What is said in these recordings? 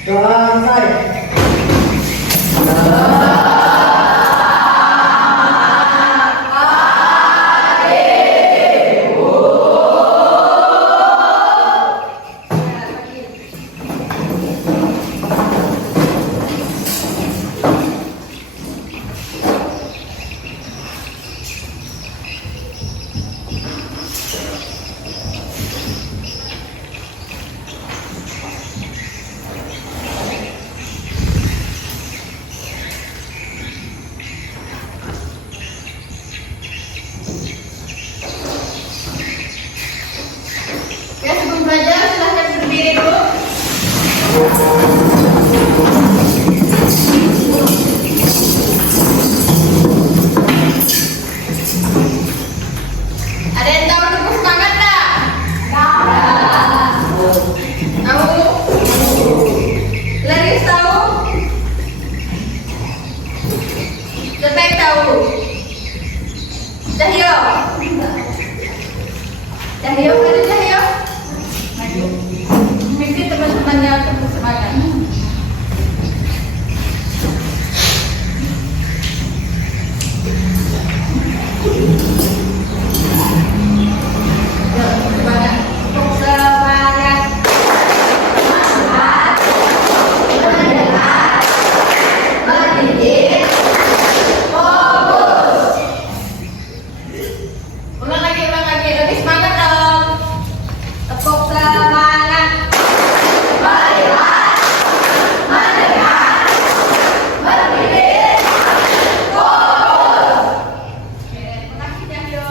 Selesai. Ya, sebelum belajar silahkan berdiri dulu. Ada yang tahu tepuk semangat tak? Tahu? Laris tahu? Siapa yang tahu? Cahyo? Cahyo, ada Cahyo? Mesti teman-temannya tepuk semangat. Ya, semangat. Tepuk semangat. Semangat. Mendengar. Mendidik. Fokus. Ulang lagi. Lebih semangat dong. Tepuk semangat. Melihat, mendengar, mendidik, fokus. Oke, terima kasih Cahyo.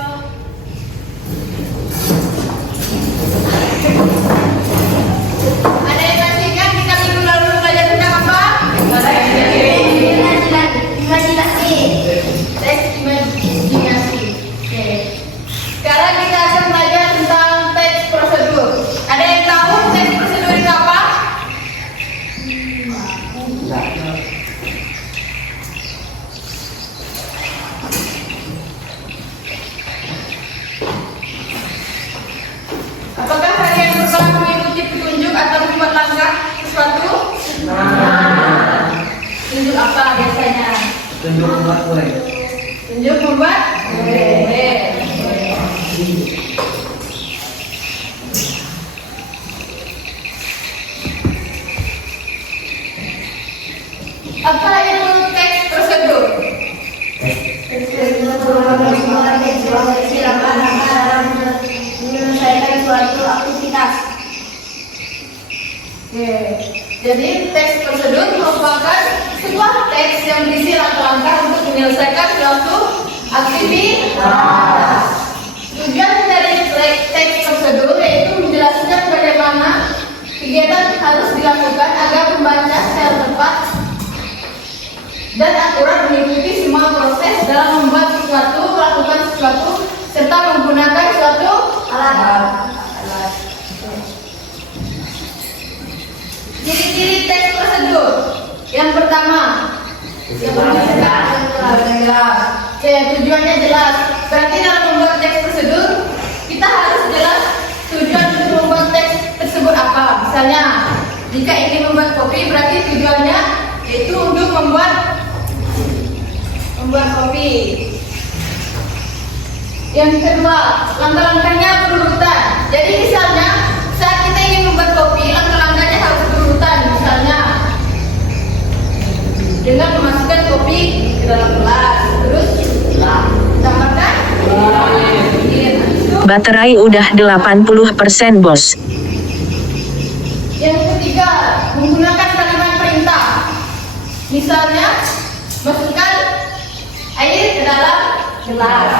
Ada yang masih ingat kita minggu lalu belajar tentang apa? Imajinasi. Teks imajinasi. Oke. Sekarang kita akan belajar tentang teks prosedur. Ada yang tahu teks prosedur itu apa? Apakah kalian pernah mengikuti petunjuk atau membuat langkah sesuatu? Tunjuk apa biasanya? Tunjuk membuat kue. Tunjuk membuat kue. Apa itu teks prosedur? Menyelesaikan suatu aktivitas. Oke. Jadi teks prosedur merupakan sebuah teks yang berisi langkah-langkah untuk menyelesaikan suatu aktivitas. Tujuan dari teks prosedur yaitu menjelaskan bagaimana kegiatan harus dilakukan agar pembaca secara tepat dan akurat mengikuti semua proses dalam membuat sesuatu, melakukan sesuatu, serta menggunakan suatu alat. Ciri-ciri teks prosedur. Yang pertama, Oke, tujuannya jelas. Berarti dalam membuat teks prosedur, kita harus jelas tujuan untuk membuat teks tersebut apa. Misalnya, jika ingin membuat kopi, berarti tujuannya yaitu untuk membuat kopi. Yang kedua, langkah-langkahnya berurutan. Jadi misalnya saat kita ingin membuat kopi, langkah-langkahnya harus berurutan. Misalnya dengan memasukkan kopi ke dalam gelas, terus tambahkan air. Baterai udah 80% bos. Yang ketiga, menggunakan kalimat perintah. Misalnya, masukkan air ke dalam gelas.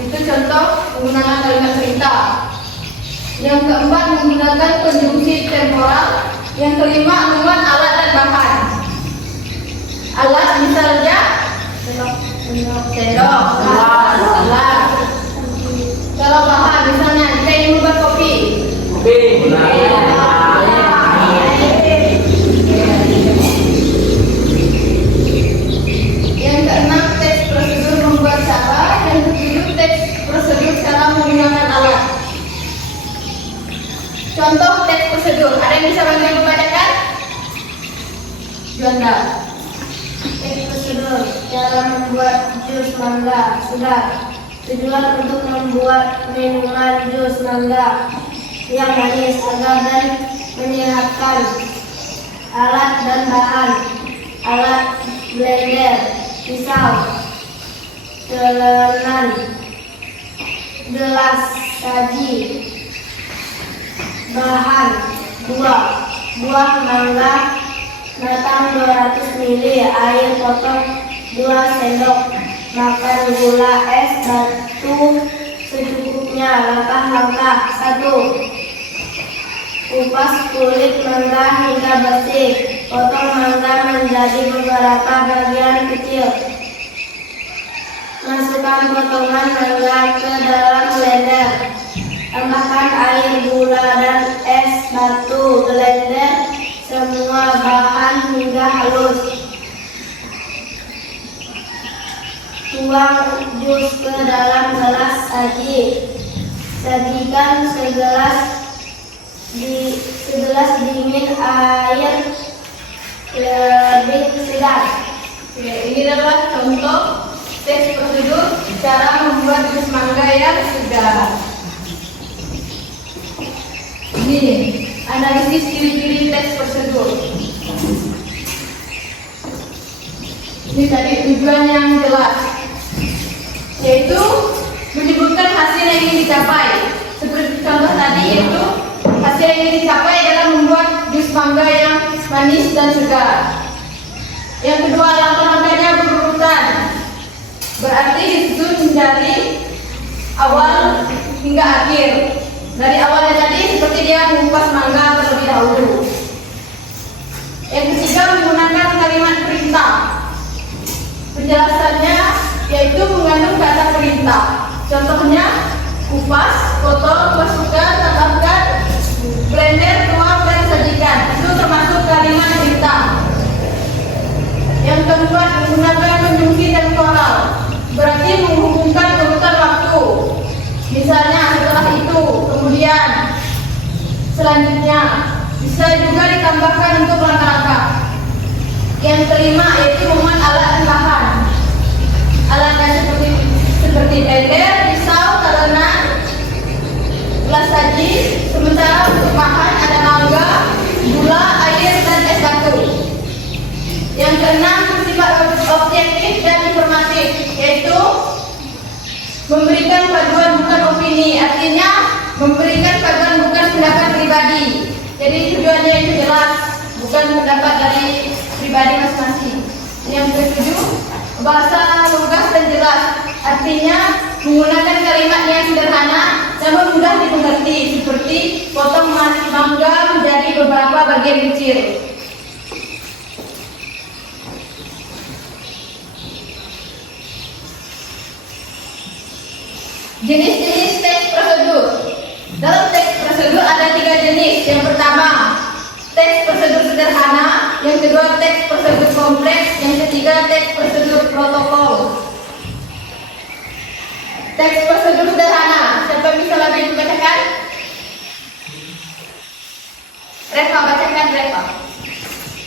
Itu contoh penggunaan kalimat perintah. Yang keempat, menggunakan konjungsi temporal. Yang kelima, memuat alat dan bahan. Alat misalnya sendok, alat. Kalau bahan misalnya kita ingin membuat kopi. Yang keenam, teks prosedur membuat cara. Yang ketujuh, teks prosedur cara menggunakan alat. Contoh teks prosedur, ada yang bisa bantu membacakan? Juanda. Teks prosedur cara membuat jus mangga. Sudah. Tujuan untuk membuat minuman jus mangga yang manis, segar dan menyehatkan. Alat dan bahan: alat blender, pisau, celenan, gelas saji. Bahan: buah mangga matang 200 ml, air potong 2 sendok, makan gula es batu secukupnya. Langkah-langkah: 1. Kupas kulit mangga hingga bersih. Potong mangga menjadi beberapa bagian kecil. Masukkan potongan mangga ke dalam blender. Tambahkan air, gula, dan es batu. Blender semua bahan hingga halus. Tuang jus ke dalam gelas saji. Sajikan segelas dingin air lebih segar. Oke, ini adalah contoh tes prosedur cara membuat jus mangga yang segar. Ini analisis ciri-ciri tes prosedur. Ini tadi tujuan yang jelas, yaitu menyebutkan hasil yang ingin dicapai. Seperti contoh tadi, yaitu hasil yang ingin dicapai adalah membuat jus mangga yang manis dan segar. Yang kedua, langkah-langkahnya berurutan. Berarti disusun dari awal hingga akhir. Dari awalnya tadi seperti dia mengupas mangga terlebih dahulu. Yang ketiga, menggunakan kalimat perintah. Penjelasannya yaitu mengandung kata perintah. Contohnya, kupas, potong, masukkan, tambahkan, blender, tuang, dan sajikan. Itu termasuk kalimat perintah. Yang keempat, menggunakan konjungsi temporal. Berarti menghubungkan urutan waktu. Misalnya setelah itu, kemudian, selanjutnya. Bisa juga ditambahkan untuk langkah-langkah. Yang kelima yaitu momen alat dan bahan. Alatnya seperti blender, pisau, talenan, gelas saji. Sementara untuk bahan ada mangga, gula, air, dan es batu. Yang keenam bersifat objektif dan informatif, yaitu memberikan panduan bukan opini. Artinya memberikan panduan bukan pendapat pribadi. Jadi tujuannya itu jelas, bukan pendapat dari pribadi masing-masing. Yang ketujuh, bahasa lugas dan jelas. Artinya menggunakan kalimat yang sederhana namun mudah dimengerti, seperti potong mangga menjadi beberapa bagian kecil. Jenis-jenis teks prosedur. Dalam teks prosedur ada 3 jenis. Yang pertama, teks prosedur sederhana. Yang kedua, teks prosedur kompleks. Yang ketiga, teks prosedur protokol. Teks prosedur sederhana. Siapa bisa lagi membacakan? Reva, bacakan Reva.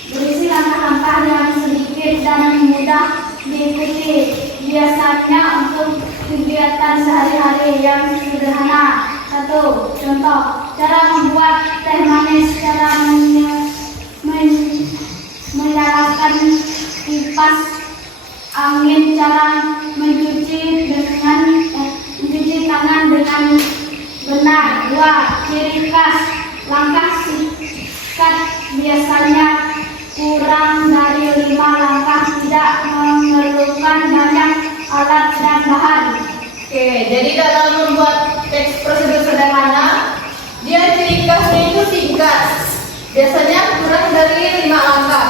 Berisi langkah-langkah yang sedikit dan mudah diikuti. Biasanya untuk kegiatan sehari-hari yang sederhana. 1. Contoh, cara membuat teh manis. Cara menyalakan kipas angin. Cara mencuci tangan dengan benar. 2. Ciri khas. Langkah singkat biasanya kurang dari 5 langkah, tidak memerlukan banyak alat dan bahan. Oke, jadi dalam membuat teks prosedur sederhana, dia ciri khasnya itu singkat. Biasanya kurang dari 5 langkah,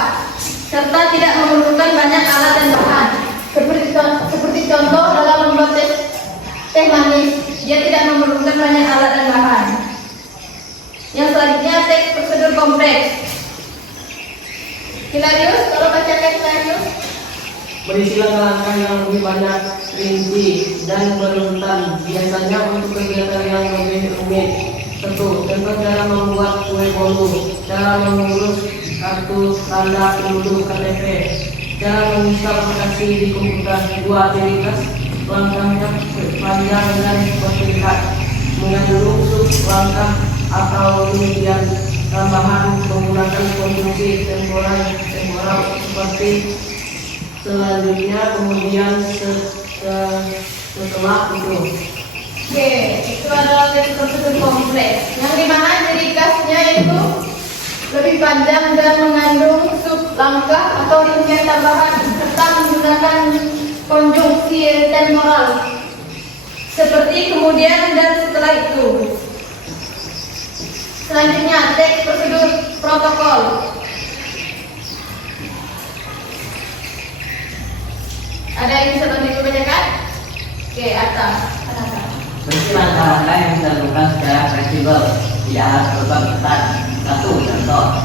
serta tidak memerlukan banyak alat dan bahan. Seperti contoh dalam membuat teh manis, dia tidak memerlukan banyak alat dan bahan. Yang selanjutnya teks prosedur kompleks. Hilarius, tolong bacakan Hilarius. Berisi langkah-langkah yang lebih banyak, rinci, dan berurutan. Biasanya untuk kegiatan yang lebih rumit. 1. Contoh cara membuat kue bolu, cara mengurus kartu tanda penduduk KTP. Cara menginstal aplikasi di komputer. 2. Ciri khas. Langkahnya panjang dan bersingkat, mengandung langkah atau kemudian tambahan menggunakan konstruksi temporal seperti selanjutnya, kemudian setelah itu. Oke, itu adalah teks prosedur kompleks yang dimana ciri khasnya itu lebih panjang dan mengandung langkah atau rincian tambahan serta menggunakan konjungsi temporal seperti kemudian dan setelah itu. Selanjutnya teks prosedur protokol. Ada yang bisa bantu dibacakan? Oke, atas. Berisi langkah-langkah yang bisa dilakukan secara fleksibel, tidak harus berubah ketat. 1. Contoh,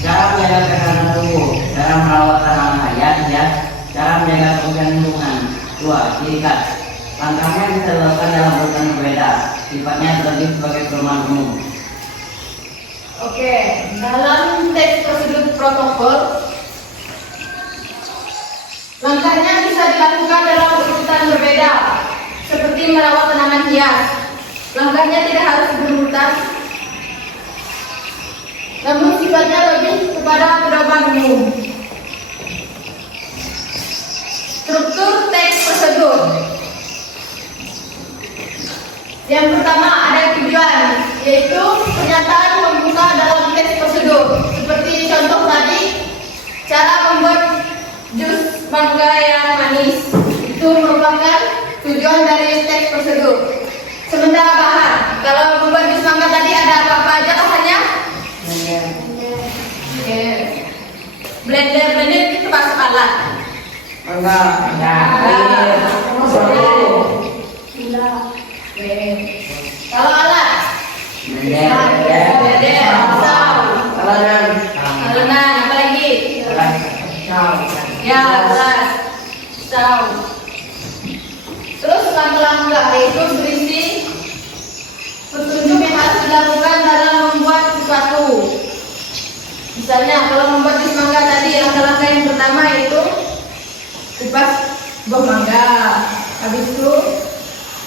cara menjaga ketahanan tubuh, cara merawat tanaman hias, cara menjaga kebersihan lingkungan. 2. Ciri khas. Langkahnya bisa dilakukan dalam urutan berbeda, sifatnya terlebih sebagai perumahan umum. Oke, dalam teks prosedur protokol, langkahnya bisa dilakukan dalam urutan berbeda, seperti merawat tanaman hias. Langkahnya tidak harus berurutan, namun sifatnya lebih kepada pedoman umum. Struktur teks prosedur. Yang pertama ada tujuan, yaitu pernyataan pembuka dalam teks prosedur. Seperti contoh tadi, cara membuat jus mangga yang manis itu merupakan tujuan dari teks prosedur. Sementara bahan, kalau membuat jus mangga tadi ada apa-apa aja bahannya? Blender itu masuk alat. Enggak. Kalau alat, blender, alunan, apa lagi? Ya, alat, Terus langkah-langkah itu berisi petunjuk yang harus dilakukan dalam membuat sesuatu. Misalnya kalau membuat jus mangga tadi, langkah-langkah yang pertama itu kupas buah mangga. Habis itu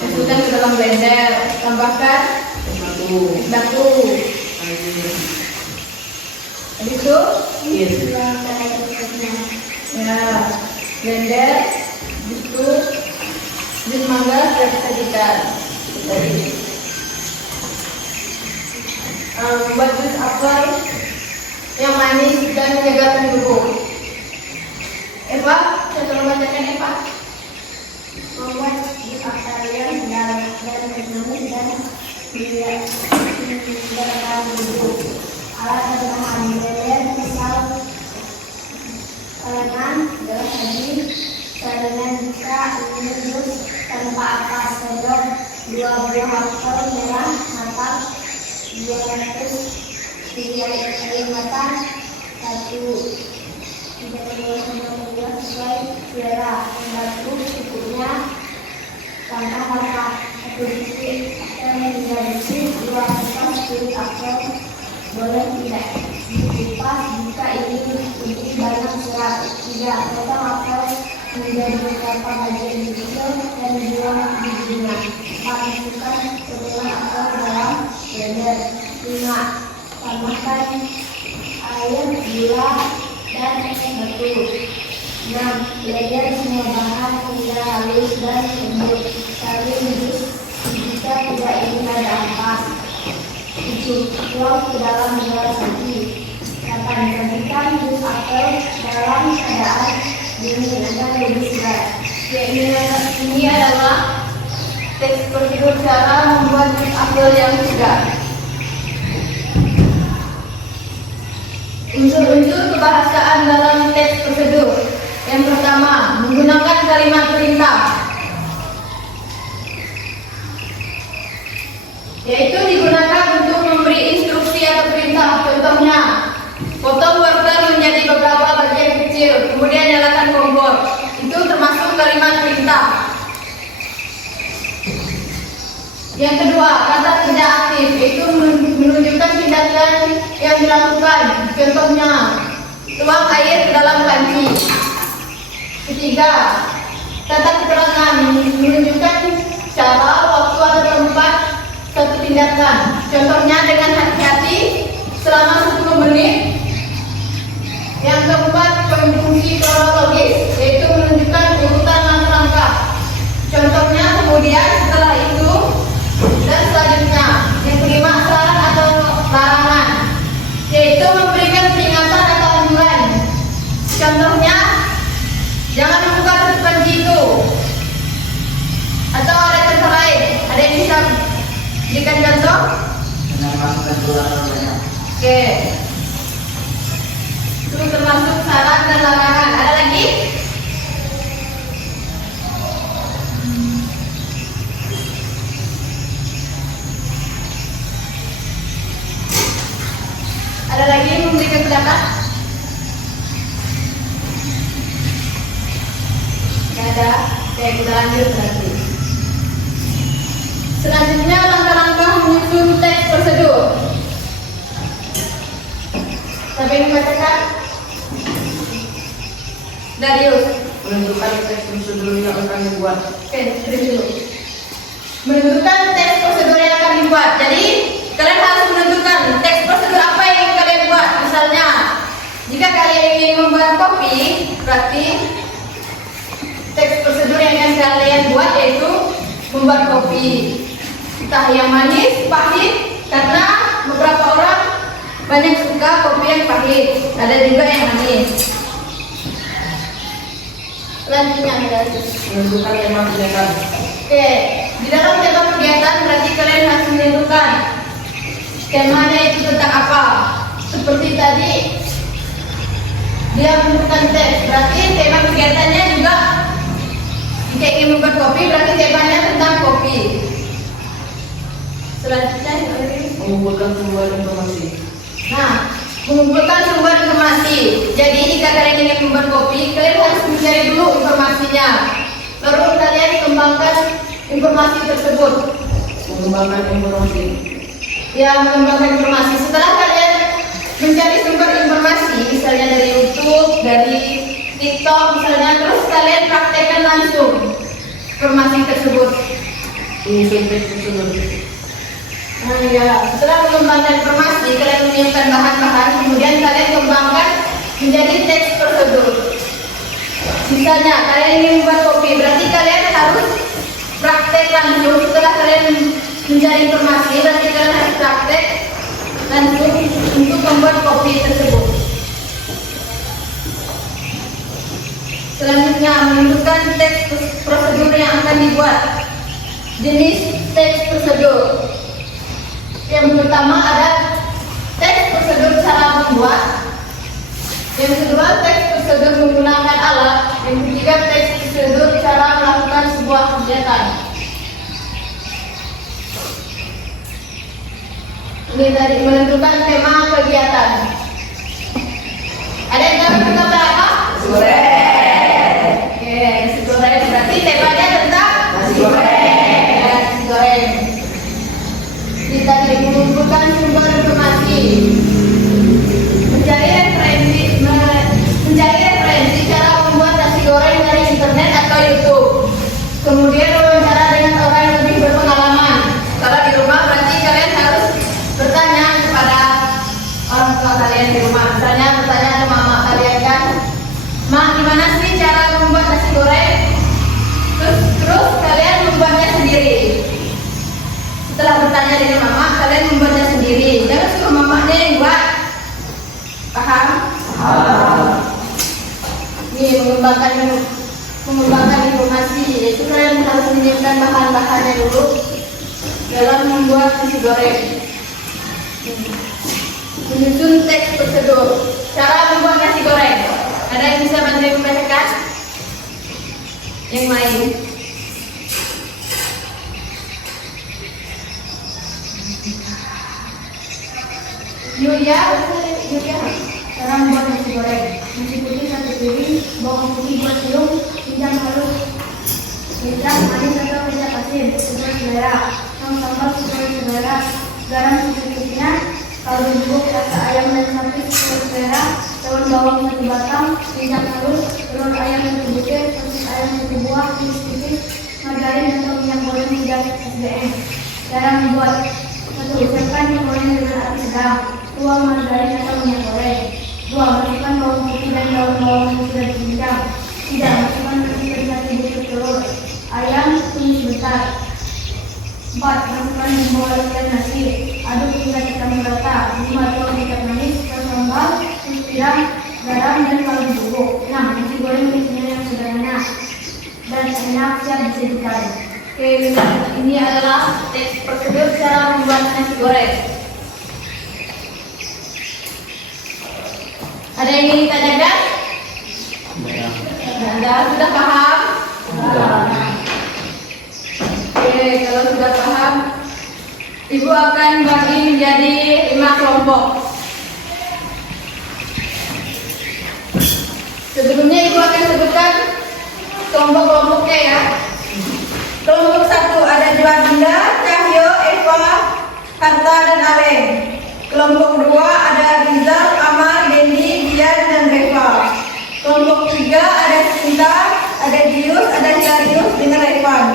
masukkan ke dalam blender, tambahkan es batu. Habis itu ya blender, habis itu jus mangga sudah disajikan. Buat jus apel yang manis dan menyegarkan tubuh. Eva, saya tolong bacakan Eva. Membuat jus apel yang manis dan menyegarkan tubuh. Alat dan bahan blender, misal kalengan, gelas tadi, kalengan jika ingin jus tanpa ampas sendok, 2 buah apel merah matang, 200 air matang, 1 sesuai selera, membantu cukupnya, langkah-langkah 1 biji apel, 3 biji, 2 kupas kulit apel, boleh tidak dikupas jika ingin lebih banyak serat. 3. Potong apel menjadi beberapa bagian kecil dan buang bijinya. 4. Masukkan potongan apel dalam blender. 5. Tambahkan air, gula, dan es batu. 6. Blender semua bahan hingga halus dan lembut. Saring jus jika tidak ingin ada ampas. 7. Tuang ke dalam gelas lagi. 8. Sajikan jus apel dalam keadaan dingin agar lebih segar. Ini adalah teks prosedur cara membuat jus apel yang segar. Unsur-unsur kebahasaan dalam teks prosedur. Yang pertama, menggunakan kalimat perintah, yaitu digunakan untuk memberi instruksi atau perintah. Contohnya, potong wortel menjadi beberapa bagian kecil, kemudian nyalakan kompor. Itu termasuk kalimat perintah. Yang kedua, kata tidak aktif, yaitu menunjukkan tindakan yang dilakukan. Contohnya, tuang air ke dalam panci. Ketiga, tata keterangan menunjukkan cara, waktu atau tempat satu tindakan. Contohnya dengan hati-hati selama 10 menit. Yang keempat, fungsi kronologis, yaitu menunjukkan urutan langkah-langkah. Contohnya kemudian, setelah itu, dan selanjutnya. Yang kelima, saran atau larangan, yaitu memberikan peringatan atau anjuran. Contohnya, jangan membuka tutup panci itu. Atau ada contoh lain, ada yang bisa berikan contoh? Dengan masukkan gula terlalu banyak. Oke. Itu termasuk saran dan larangan. Ada lagi? Ada lagi yang memberikan pendapat? Tidak ada. Oke, kita lanjut berarti. Selanjutnya langkah-langkah menyusun teks prosedur. Siapa yang membacakan? Darius. Menentukan teks prosedur yang akan dibuat. Oke, terus dulu. Menentukan teks prosedur yang akan dibuat. Jadi kalian harus menentukan teks prosedur apa yang ingin kalian buat. Misalnya, jika kalian ingin membuat kopi, berarti teks prosedur yang akan kalian buat yaitu membuat kopi. Entah yang manis, pahit, karena beberapa orang banyak suka kopi yang pahit. Ada juga yang manis. Selanjutnya Menentukan tema kegiatan. Oke, di dalam tema kegiatan berarti kalian harus menentukan temanya itu tentang apa. Seperti tadi dia menentukan teks, berarti tema kegiatannya juga jika ingin membuat kopi berarti temanya tentang kopi. Selanjutnya Mengumpulkan sumber informasi. nah, mengumpulkan sumber informasi. Jadi jika kalian ingin membuat kopi, kalian harus mencari dulu informasinya. Lalu kalian kembangkan informasi tersebut. Mengembangkan informasi. Ya, mengembangkan informasi. Setelah kalian mencari sumber informasi, misalnya dari YouTube, dari TikTok, misalnya, terus kalian praktekkan langsung informasi tersebut. Menyusun teks prosedur. Nah, ya, setelah mengembangkan informasi, kalian menyiapkan bahan-bahan, kemudian kalian kembangkan menjadi teks prosedur. Misalnya, kalian ingin membuat kopi, berarti kalian harus praktek langsung. Setelah kalian mencari informasi, berarti kalian harus praktek langsung untuk membuat kopi tersebut. Selanjutnya, menentukan teks prosedur yang akan dibuat. Jenis teks prosedur. Yang pertama ada teks prosedur cara membuat. Yang kedua, teks prosedur menggunakan alat. Yang ketiga, teks prosedur cara melakukan sebuah kegiatan. Ini tadi menentukan tema kegiatan. Ada yang dapat berkata apa? Goreng. Oke, nasi goreng. Berarti temanya tentang nasi goreng. Ya, nasi goreng. Ini tadi mengumpulkan sumber informasi. Mencari referensi cara membuat nasi goreng dari internet atau YouTube. Kemudian wawancara dengan orang yang lebih berpengalaman. Kalau di rumah berarti kalian harus bertanya kepada orang tua kalian di rumah. Misalnya bertanya ke mama kalian kan, "Ma, gimana sih cara membuat nasi goreng?" Terus kalian membuatnya sendiri. Setelah bertanya dengan mama, kalian membuatnya sendiri. Jangan suruh mamanya yang buat. Paham? Ini mengembangkan informasi. Yaitu kalian harus menyiapkan bahan-bahannya dulu dalam membuat nasi goreng. Menyusun teks prosedur. Cara membuat nasi goreng. Ada yang bisa bantu membacakan? Yang lain? Yulia, cara membuat nasi goreng. Nasi putih 1 piring, bawang putih 2 siung, cincang halus, kecap manis atau kecap asin sesuai selera, sambal sesuai selera, garam secukupnya, kaldu bubuk rasa ayam dan sapi 10 selera, daun bawang 1 batang, minyak halus, telur ayam 1 butir, sosis ayam 1 buah, tipis-tipis, margarin atau minyak goreng tidak SBM. Cara membuat: 1. Siapkan minyak goreng dengan api sedang. 2. Margarin atau minyak goreng. 2. Masukkan bawang putih dan daun bawang yang sudah dicincang. 3. Masukkan nasi dan 1 butir telur ayam, tumis sebentar. 4. Masukkan bumbu halus dan nasi, aduk hingga campur merata. 5. Tuang kecap manis, sambal, tiram, garam, dan kaldu bubuk. 6. Nasi goreng isinya yang sederhana dan enak, siap disajikan. Oke, ini adalah teks prosedur cara membuat nasi goreng. Ada yang ingin ditanyakan? Anda sudah paham? Oke, kalau sudah paham, Ibu akan bagi menjadi 5 kelompok. Sebelumnya Ibu akan sebutkan kelompok-kelompoknya ya. Kelompok 1 ada Juanda, Cahyo, Eva, Harta, dan Alen. Kelompok 2 ada Rizal, Amal, Dendi, Dian, dan Reva. Kelompok 3 ada Sinta, ada Dius, ada Hilarius, dengan Revan.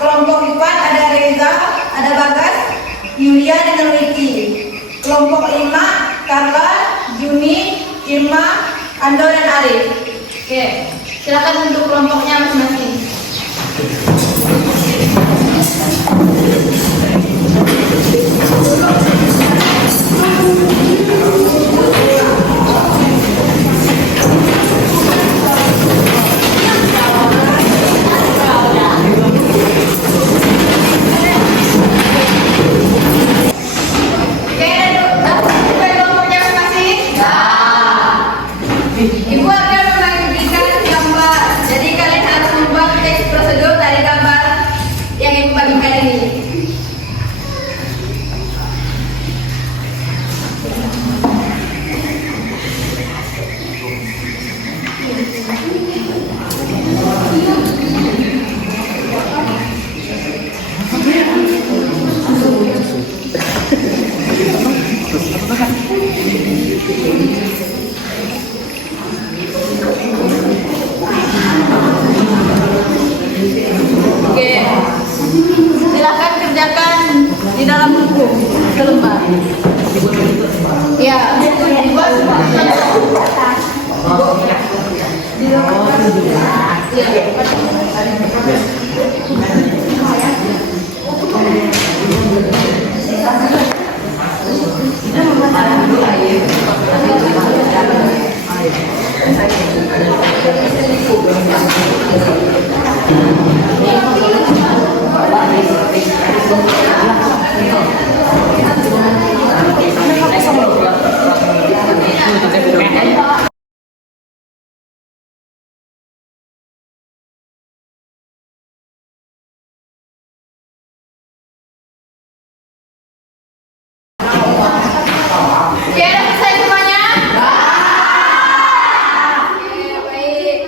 Kelompok 4 ada Reza, ada Bagas, Yulia, dengan Wiki. Kelompok 5 Carla, Juni, Irma, Ando, dan Arif. Oke, silakan untuk kelompoknya masing-masing. Ibu akan membagikan gambar. Jadi kalian harus membuat teks prosedur dari gambar yang Ibu bagikan ini. Oke, silakan kerjakan di dalam buku selembar. Ya, dibuat Oke, ada selesai semuanya? Oke, baik.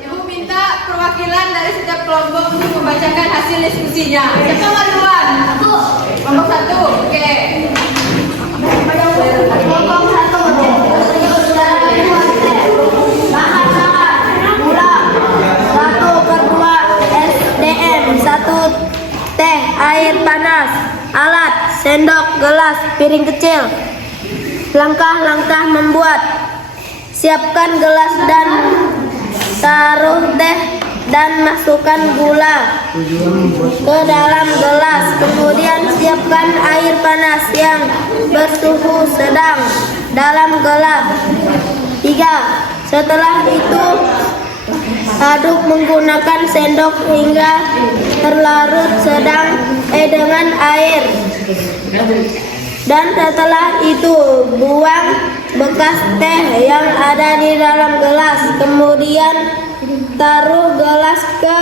Ibu minta perwakilan dari setiap kelompok untuk membacakan hasil diskusinya. Siapa yang duluan? Aku. Kelompok 1, oke. Kelompok 1, bahan-bahan gula 1/2 SDM, 1 teh, air panas, alat, sendok, gelas, piring kecil. Langkah-langkah membuat: siapkan gelas dan taruh teh dan masukkan gula ke dalam gelas. Kemudian siapkan air panas yang bersuhu sedang dalam gelas. 3. Setelah itu aduk menggunakan sendok hingga terlarut dengan air. Dan setelah itu buang bekas teh yang ada di dalam gelas. Kemudian taruh gelas ke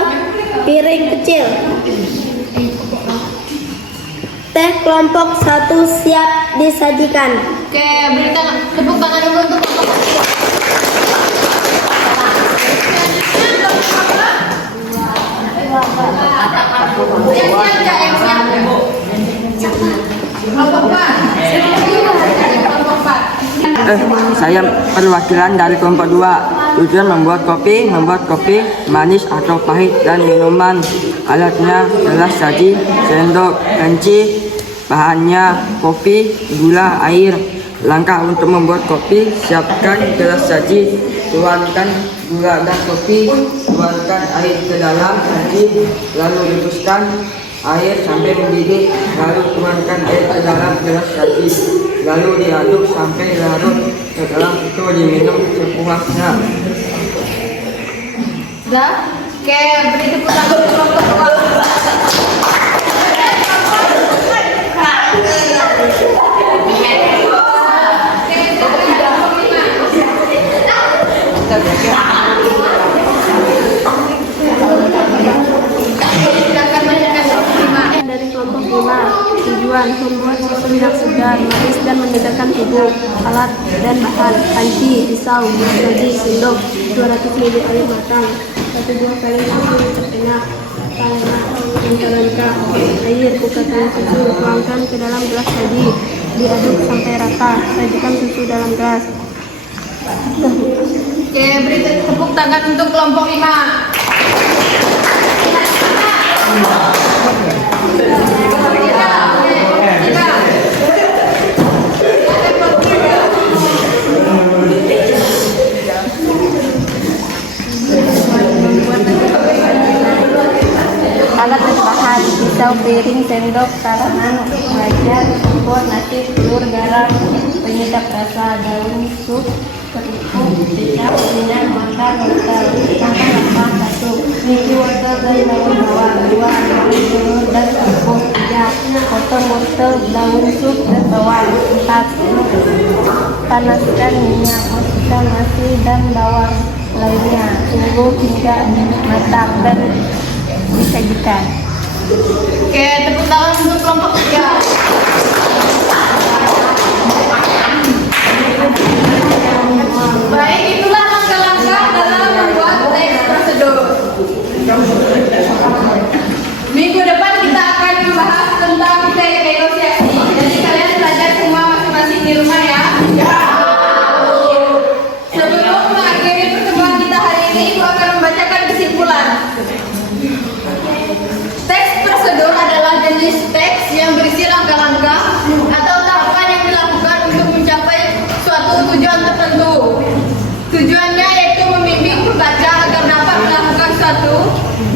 piring kecil. Teh kelompok 1 siap disajikan. Oke, berikan tepuk tangan dulu untuk kelompok 1. Yang siap nggak? Yang siap nggak? Kelompok 4. Saya perwakilan dari kelompok 2. Tujuan membuat kopi manis atau pahit dan minuman. Alatnya gelas saji, sendok, kenci. Bahannya kopi, gula, air. Langkah untuk membuat kopi: siapkan gelas saji, tuangkan gula dan kopi, tuangkan air ke dalam saji, lalu rebuskan air sampai mendidih, lalu tuangkan air ke dalam gelas saji, lalu diaduk sampai larut. Setelah itu diminum sepuasnya. Dah, kayak beri tepuk tangan untuk kelompok 2. Dari kelompok 5. Tujuan membuat susu yang segar, manis dan menyegarkan tubuh. Alat dan bahan: panci, pisau, saji, sendok, 200 ml air matang, 1-2 kali susu sepenyak, talenta, air, ukatan susu, tuangkan ke dalam gelas saji, diaduk sampai rata, sajikan susu dalam gelas. Oke, beri tepuk tangan untuk kelompok 5. Alat dan bahan: pisau, piring, sendok, taranan, wajan, kompor, nasi, telur, garam, penyedap rasa, daun sup, kerupuk, kecap, minyak, mangga, wortel. Langkah rempah: 1. Niki wortel dan daun bawang. 2. Aduk telur dan kerupuk. 3. Potong wortel, daun sup dan bawang. 4. Panaskan minyak, masukkan nasi dan bawang lainnya. Tunggu hingga matang dan disajikan. Oke, tepuk tangan untuk kelompok 3. Baik, itulah langkah-langkah dalam membuat teks prosedur. Minggu depan kita akan membahas tentang teks negosiasi. Jadi kalian belajar semua masing-masing di rumah ya. Sebelum mengakhiri pertemuan kita hari ini, aku akan membacakan kesimpulan. Teks prosedur adalah jenis teks yang berisi langkah-langkah atau tahapan yang dilakukan untuk mencapai suatu tujuan tertentu. Tujuannya yaitu membimbing pembaca agar dapat melakukan sesuatu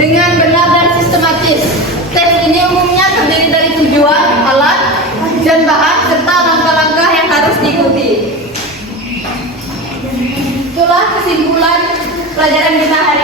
dengan benar dan sistematis. Teks ini umumnya terdiri dari tujuan, alat, dan bahan serta langkah-langkah yang harus diikuti. Itulah kesimpulan pelajaran kita hari